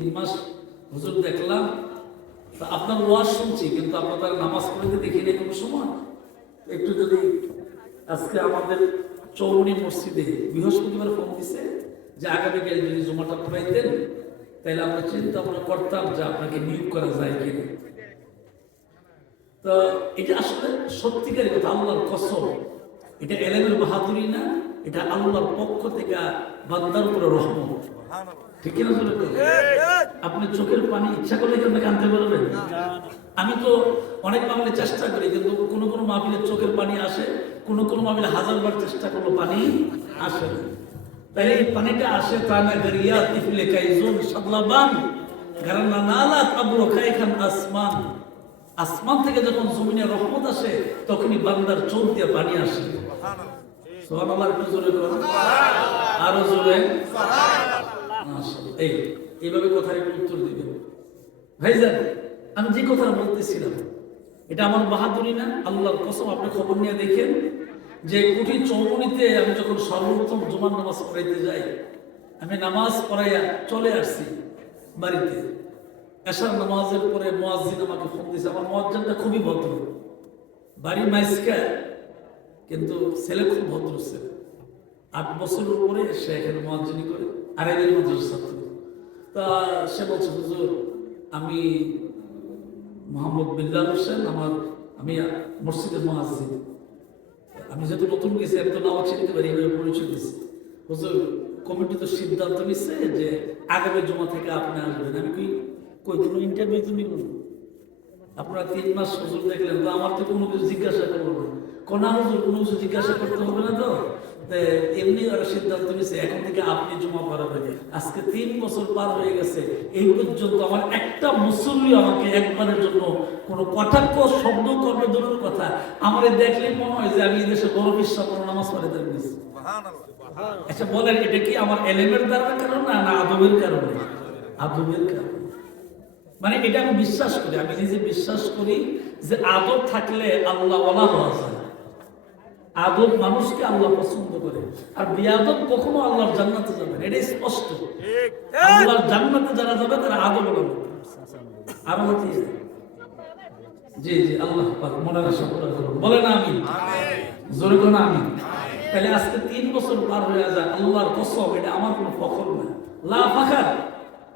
3 মাস হুজুর দেখলাম, তা আপনার ওয়াজ শুনছি কিন্তু আপনাদের নামাজ পড়তে দেখি না কোনো সময়। একটু যদি আজকে আমাদের চৌমনি মসজিদে বৃহস্পতিবার ফোন দিছে যে আগামীকাল যদি জুমাটা পড়াইতেন তাহলে আমরা চিন্তা ভাবনা করতাম যে আপনাকে নিয়োগ করা যায় কিনা। তো এটা আসলে সত্যিকার কথা, আল্লাহর কসম। এটা এলেমের বাহাদুরি না, এটা আল্লাহর পক্ষ থেকে বান্দার উপরে রহমত। ঠিক কিনা? আপনি চোখের পানি ইচ্ছা করলে কি আপনাকে আনতে পারবেন? আমি তো অনেক মামলে চেষ্টা করি কিন্তু কোনো কোনো মাহফিলে চোখের পানি আসে, কোনো কোনো মাহফিলে 1000বার চেষ্টা করলো পানি আসে না। তাহলে এই পানিটা আসে তা না গরিয়া তিফলে কাইজুন সাদলাবান গারানা নালা তাবরু কাইখান আসমান। আসমান থেকে যখন জমিনে রহমত আসে তখনই বান্দার চোখ দিয়ে পানি আসে। সুবহানাল্লাহ। একটু জোরে করুন, আরো জোরে। এইভাবে কথার একটু উত্তর দিবেন ভাইজান। আমি যে কথা বলতেছিলাম এটা আমার বাহাদুরি না, আল্লাহর কসম। আপনি খবর নিয়ে দেখেন যে কুঠি চৌমনিতে আমি যখন সর্বোত্তম জুমার নামাজ পড়াইতে যাই, আমি নামাজ পড়াইয়া চলে আসছি বাড়িতে। এশার নামাজের পরে মুয়াজ্জিন আমাকে ফোন দিয়েছে। আমার মুয়াজ্জিনটা খুবই ভদ্র, বাড়ি মাইস্কা, কিন্তু ছেলে খুব ভদ্র ছেলে। 8 বছরের উপরে সে এখানে মুয়াজ্জিনি করে, আড়াইদের মাদ্রাসার ছাত্র। তা সে বলছে হুজুর আমি মোহাম্মদ বিল্লাল হোসেন, আমি মসজিদের মুয়াজ্জিন। আমি যেহেতু নতুন গেছি আমি তো নামাজ চিনতে পারি, এইভাবে পরিচয় দিচ্ছি। হুজুর কমিটি তো সিদ্ধান্ত নিচ্ছে যে আগামী জমা থেকে আপনি আসবেন। আমি কই কোনো ইন্টারভিউ তো নিব না, আপনারা 3 মাস হুজুর দেখলেন তো আমার তো কোনো কিছু জিজ্ঞাসা করবো না। কোন হুজুর কোনো কিছু জিজ্ঞাসা করতে হবে না তো, এমনি ওরা সিদ্ধান্ত নিচ্ছে এখন থেকে আপনি জমা করাবেন। আজকে 3 বছর পার হয়ে গেছে, এই পর্যন্ত আমার একটা মুসল্লি আমাকে একবারের জন্য কোনো কটাক্ষ শব্দ করবে দূরের কথা, আমার দেখলে মনে হয় যে আমি এই দেশে বড় বিশ্বাস করে নামাজ পড়াতে পেরেছি। আচ্ছা বলেন, এটা কি আমার এলেমের দ্বারা কারণ না আদবের কারণে? আদবের কারণে। মানে এটা আমি বিশ্বাস করি, আমি নিজে বিশ্বাস করি যে আদব থাকলে আল্লাহ ওয়ালা হওয়া যায়। আদব মানুষকে আল্লাহ পছন্দ করে, আর বেয়াদব কখনো আল্লাহর জান্নাতে যাবে না, এটা স্পষ্ট। আল্লাহর জান্নাতে যারা যাবে তারা আদব বলবে। আরো জি জি আল্লাহ পাক মনের আশা পুরা করুন, বলেন আমিন। জোরে কোন আমিন। তাহলে আজকে 3 বছর পার হয়ে যায়, আল্লাহর কসম এটা আমার কোনো ফখর না, লা ফাখার।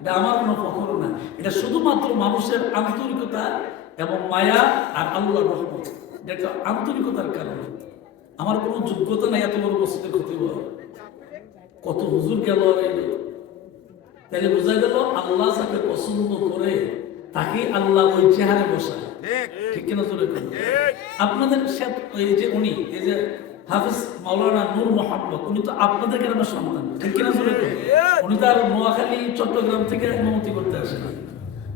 এটা আমার কোনো ফখর না, এটা শুধুমাত্র মানুষের আন্তরিকতা এবং মায়া আর আল্লাহর রহমত। এটা আন্তরিকতার কারণে। আমার কোনো যোগ্যতা নাই এত বড় মসজিদে খতিব, কত হুজুর গেল এলো। তাহলে বোঝা গেল আল্লাহ যাকে পছন্দ করে তাকে আল্লাহ ওই চেহারে বসায়। ঠিক কিনা? চলে আপনাদের এই যে উনি এই যে হাফিজ মাওলানা নূর মোহাম্মদ, উনি তো আপনাদের গ্রামের সন্তান। ঠিক কিনা? চলে উনি তো আর নোয়াখালী চট্টগ্রাম থেকে অনুমতি করতে আসেন।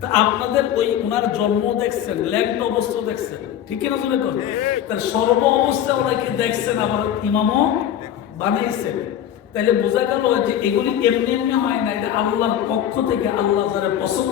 তা আপনাদের ওই ওনার জন্ম দেখছেন, ল্যান্ড অবস্থা দেখছেন। ঠিক কিনা? চলে তার সর্ব অবস্থা ওনাকে দেখছেন, আবার ইমামও বানাইছেন। তাহলে বোঝা গেল যে এগুলি এমনি এমনি হয় না, এটা আল্লাহর পক্ষ থেকে আল্লাহ যারা পছন্দ